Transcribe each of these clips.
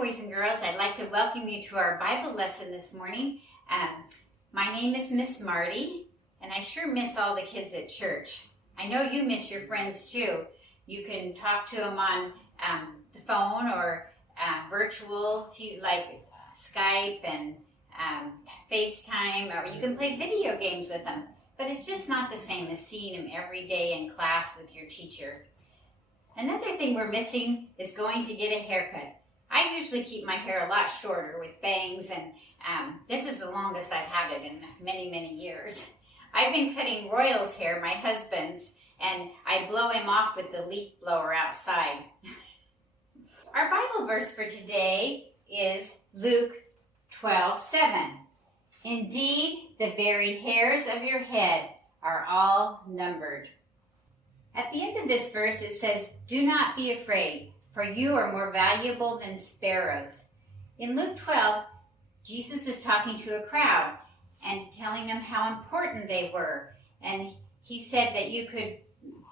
boys and girls. I'd like to welcome you to our Bible lesson this morning. My name is Miss Martie, and I sure miss all the kids at church. I know you miss your friends too. You can talk to them on the phone or virtual, like Skype and FaceTime, or you can play video games with them. But it's just not the same as seeing them every day in class with your teacher. Another thing we're missing is going to get a haircut. I usually keep my hair a lot shorter with bangs, and this is the longest I've had it in many, many years. I've been cutting Royal's hair, my husband's, and I blow him off with the leaf blower outside. Our Bible verse for today is Luke 12:7. Indeed, the very hairs of your head are all numbered. At the end of this verse it says, "Do not be afraid, for you are more valuable than sparrows." In Luke 12, Jesus was talking to a crowd and telling them how important they were. And he said that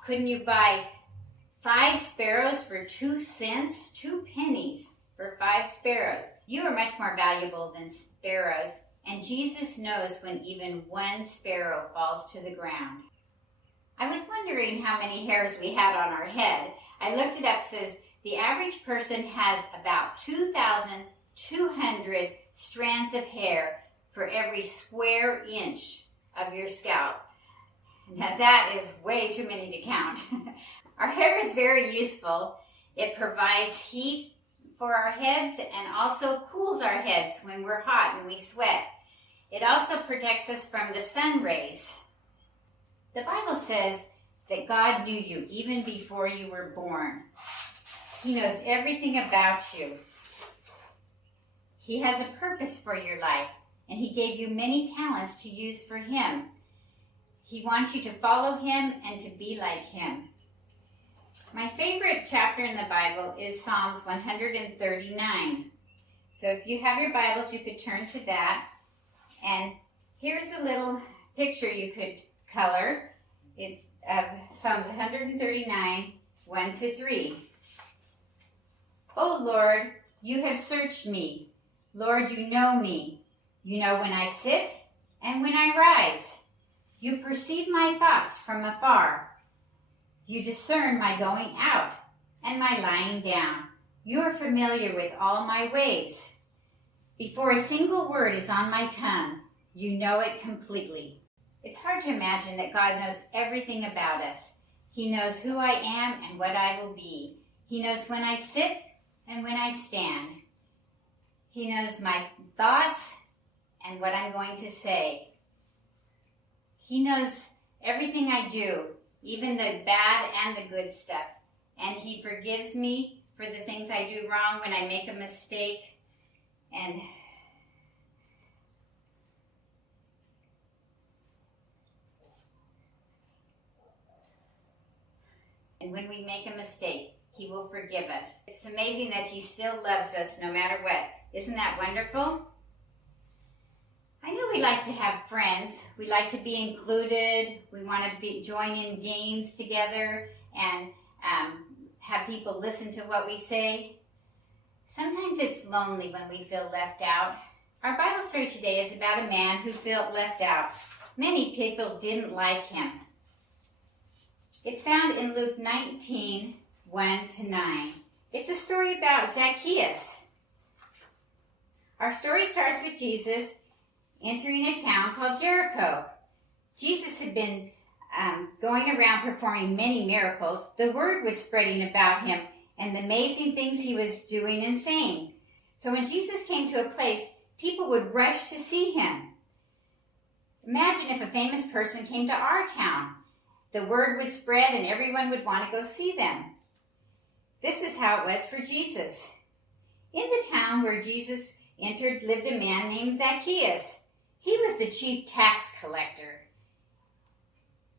couldn't you buy 5 sparrows for 2 cents? 2 pennies for 5 sparrows. You are much more valuable than sparrows. And Jesus knows when even 1 sparrow falls to the ground. I was wondering how many hairs we had on our head. I looked it up. It says the average person has about 2,200 strands of hair for every square inch of your scalp. Now that is way too many to count. Our hair is very useful. It provides heat for our heads and also cools our heads when we're hot and we sweat. It also protects us from the sun rays. The Bible says that God knew you even before you were born. He knows everything about you. He has a purpose for your life, and He gave you many talents to use for Him. He wants you to follow Him and to be like Him. My favorite chapter in the Bible is Psalms 139. So if you have your Bibles, you could turn to that. And here's a little picture you could color of Psalms 139, 1-3. "O Lord, you have searched me. Lord, you know me. You know when I sit and when I rise. You perceive my thoughts from afar. You discern my going out and my lying down. You are familiar with all my ways. Before a single word is on my tongue, you know it completely." It's hard to imagine that God knows everything about us. He knows who I am and what I will be. He knows when I sit and when I stand. He knows my thoughts and what I'm going to say. He knows everything I do, even the bad and the good stuff. And He forgives me for the things I do wrong when I make a mistake. And when we make a mistake, He will forgive us. It's amazing that He still loves us no matter what. Isn't that wonderful? I know we like to have friends. We like to be included. We want to join in games together and have people listen to what we say. Sometimes it's lonely when we feel left out. Our Bible story today is about a man who felt left out. Many people didn't like him. It's found in Luke 19, 1-9. It's a story about Zacchaeus. Our story starts with Jesus entering a town called Jericho. Jesus had been going around performing many miracles. The word was spreading about Him and the amazing things He was doing and saying. So when Jesus came to a place, people would rush to see Him. Imagine if a famous person came to our town. The word would spread and everyone would want to go see them. This is how it was for Jesus. In the town where Jesus entered lived a man named Zacchaeus. He was the chief tax collector.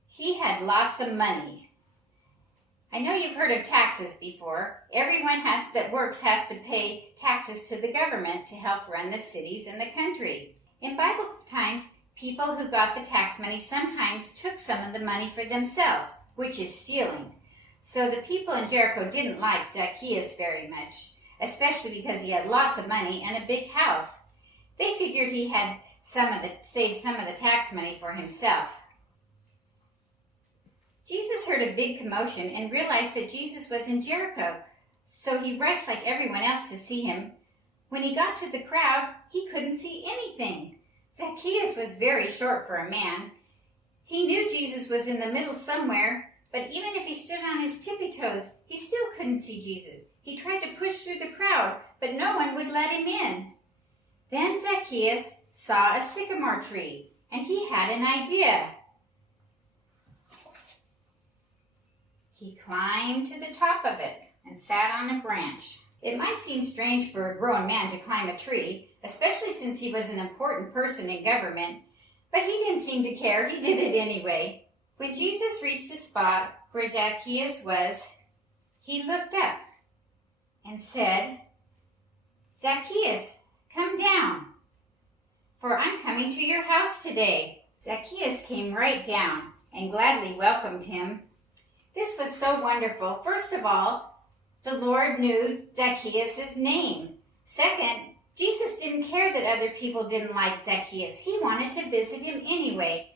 He had lots of money. I know you've heard of taxes before. Everyone that works has to pay taxes to the government to help run the cities and the country. In Bible times, people who got the tax money sometimes took some of the money for themselves, which is stealing. So the people in Jericho didn't like Zacchaeus very much. especially because he had lots of money and a big house. They figured he had saved some of the tax money for himself. Jesus heard a big commotion and realized that Jesus was in Jericho, so he rushed like everyone else to see him. When he got to the crowd, he couldn't see anything. Zacchaeus was very short for a man. He knew Jesus was in the middle somewhere, but even if he stood on his tippy toes, he still couldn't see Jesus. He tried to push through the crowd, but no one would let him in. Then Zacchaeus saw a sycamore tree, and he had an idea. He climbed to the top of it and sat on a branch. It might seem strange for a grown man to climb a tree, especially since he was an important person in government, but he didn't seem to care. He did it anyway. When Jesus reached the spot where Zacchaeus was, he looked up and said, "Zacchaeus, come down, for I'm coming to your house today." Zacchaeus came right down and gladly welcomed him. This was so wonderful. First of all, the Lord knew Zacchaeus' name. Second, Jesus didn't care that other people didn't like Zacchaeus. He wanted to visit him anyway.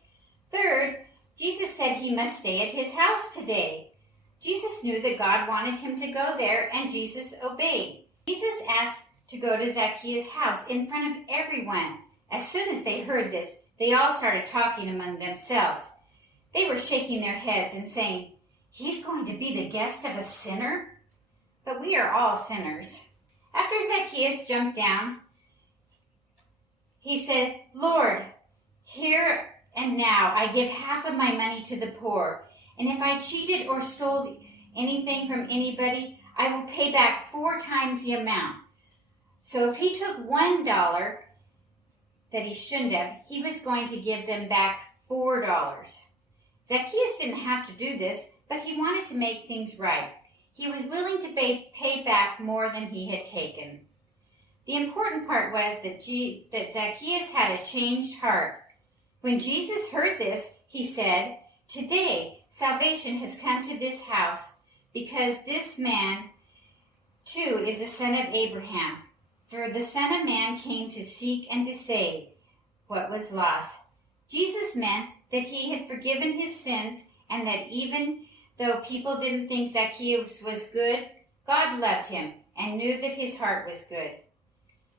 Third, Jesus said he must stay at his house today. Jesus knew that God wanted him to go there, and Jesus obeyed. Jesus asked to go to Zacchaeus' house in front of everyone. As soon as they heard this, they all started talking among themselves. They were shaking their heads and saying, "He's going to be the guest of a sinner?" But we are all sinners. After Zacchaeus jumped down, he said, "Lord, here and now I give half of my money to the poor, and if I cheated or stole anything from anybody, I will pay back 4 times the amount." So if he took $1 that he shouldn't have, he was going to give them back $4. Zacchaeus didn't have to do this, but he wanted to make things right. He was willing to pay back more than he had taken. The important part was that Zacchaeus had a changed heart. When Jesus heard this, he said, "Today salvation has come to this house, because this man too is a son of Abraham. For the Son of Man came to seek and to save what was lost." Jesus meant that he had forgiven his sins, and that even though people didn't think Zacchaeus was good, God loved him and knew that his heart was good.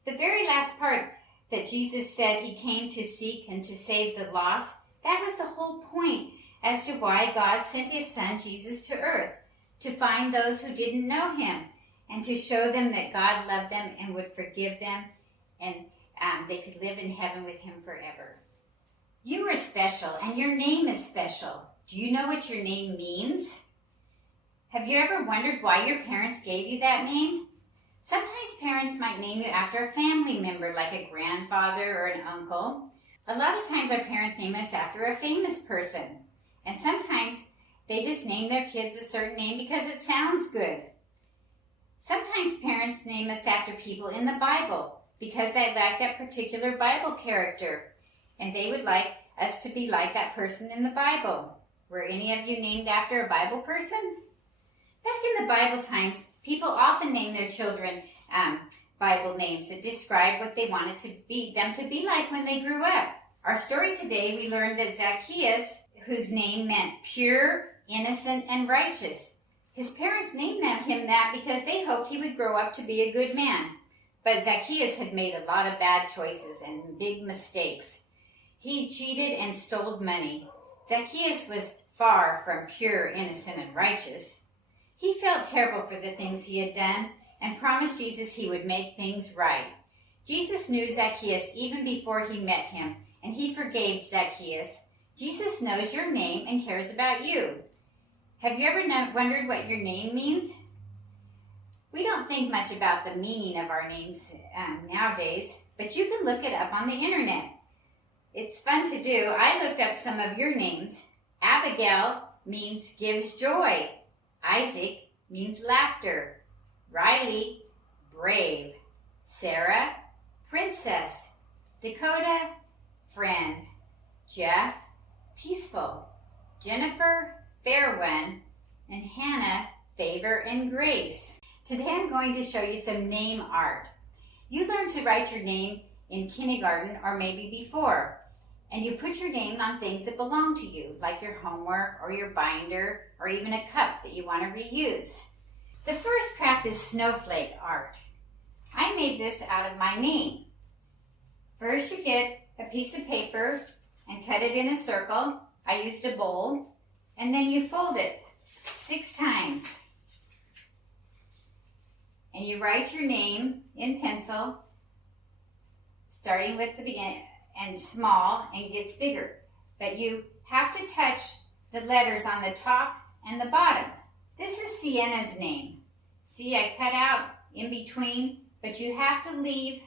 The very last part that Jesus said he came to seek and to save the lost, that was the whole point as to why God sent his son Jesus to earth, to find those who didn't know him and to show them that God loved them and would forgive them, and they could live in heaven with him forever. You are special, and your name is special. Do you know what your name means? Have you ever wondered why your parents gave you that name? Sometimes parents might name you after a family member, like a grandfather or an uncle. A lot of times our parents name us after a famous person. And sometimes they just name their kids a certain name because it sounds good. Sometimes parents name us after people in the Bible because they like that particular Bible character, and they would like us to be like that person in the Bible. Were any of you named after a Bible person? Back in the Bible times, people often named their children Bible names that described what they wanted them to be like when they grew up. Our story today, we learned that Zacchaeus, whose name meant pure, innocent, and righteous. His parents named him that because they hoped he would grow up to be a good man. But Zacchaeus had made a lot of bad choices and big mistakes. He cheated and stole money. Zacchaeus was far from pure, innocent, and righteous. He felt terrible for the things he had done and promised Jesus he would make things right. Jesus knew Zacchaeus even before he met him, and he forgave Zacchaeus. Jesus knows your name and cares about you. Have you ever wondered what your name means? We don't think much about the meaning of our names nowadays, but you can look it up on the internet. It's fun to do. I looked up some of your names. Abigail means gives joy. Isaac means laughter. Riley, brave. Sarah, princess. Dakota, friend. Jeff, peaceful. Jennifer, fair one. And Hannah, favor and grace. Today I'm going to show you some name art. You learn to write your name in kindergarten or maybe before, and you put your name on things that belong to you, like your homework or your binder or even a cup that you want to reuse. The first craft is Snowflake Art. I made this out of my name. First you get a piece of paper and cut it in a circle. I used a bowl, and then you fold it 6 times. And you write your name in pencil, starting with the beginning and small, and it gets bigger. But you have to touch the letters on the top and the bottom. This is Sienna's name. See, I cut out in between, but you have to leave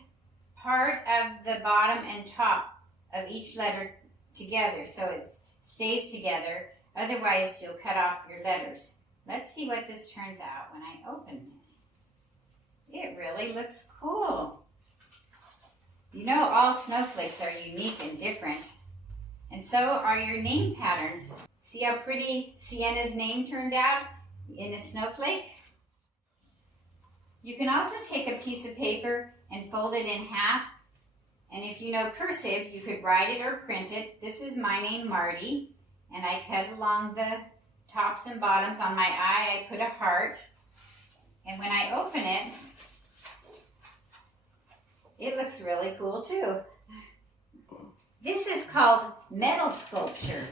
part of the bottom and top of each letter together so it stays together. Otherwise, you'll cut off your letters. Let's see what this turns out when I open it. It really looks cool. You know, all snowflakes are unique and different, and so are your name patterns. See how pretty Sienna's name turned out in a snowflake? You can also take a piece of paper and fold it in half, and if you know cursive, you could write it or print it. This is my name, Martie, and I cut along the tops and bottoms. On my eye, I put a heart, and when I open it, it looks really cool too. This is called metal sculpture.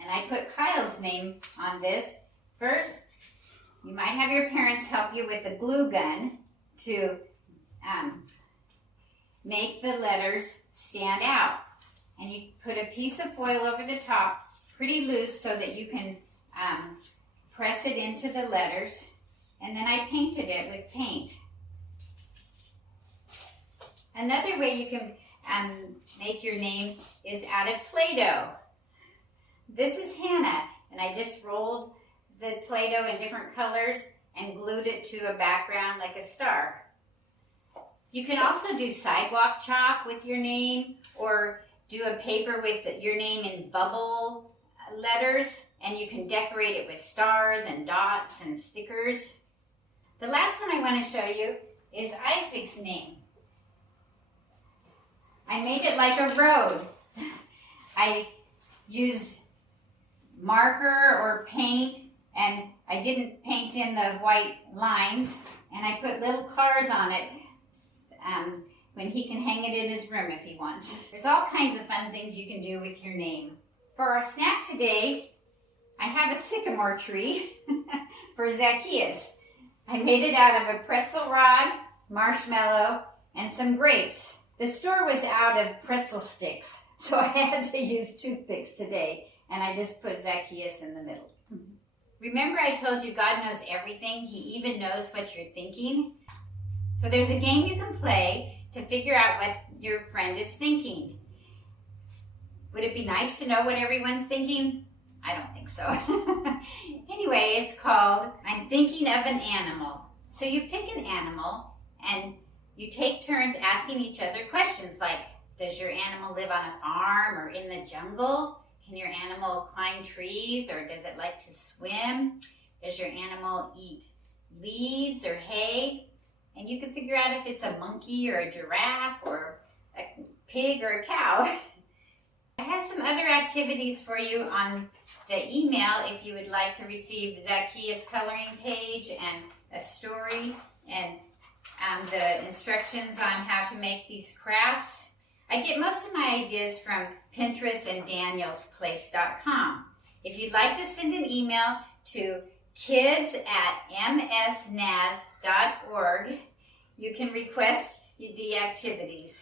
And I put Kyle's name on this. First, you might have your parents help you with a glue gun to make the letters stand out. And you put a piece of foil over the top, pretty loose so that you can press it into the letters. And then I painted it with paint. Another way you can make your name is out of Play-Doh. This is Hannah, and I just rolled the Play-Doh in different colors and glued it to a background like a star. You can also do sidewalk chalk with your name, or do a paper with your name in bubble letters, and you can decorate it with stars and dots and stickers. The last one I want to show you is Isaac's name. I made it like a road. I used marker or paint, and I didn't paint in the white lines, and I put little cars on it when he can hang it in his room if he wants. There's all kinds of fun things you can do with your name. For our snack today, I have a sycamore tree for Zacchaeus. I made it out of a pretzel rod, marshmallow, and some grapes. The store was out of pretzel sticks, so I had to use toothpicks today, and I just put Zacchaeus in the middle. Remember I told you God knows everything? He even knows what you're thinking. So there's a game you can play to figure out what your friend is thinking. Would it be nice to know what everyone's thinking? I don't think so. Anyway, it's called I'm Thinking of an Animal. So you pick an animal, and you take turns asking each other questions like, does your animal live on a farm or in the jungle? Can your animal climb trees, or does it like to swim? Does your animal eat leaves or hay? And you can figure out if it's a monkey or a giraffe or a pig or a cow. I have some other activities for you on the email if you would like to receive Zacchaeus coloring page and a story and the instructions on how to make these crafts. I get most of my ideas from Pinterest and danielsplace.com. If you'd like to send an email to kids@msnaz.org, you can request the activities.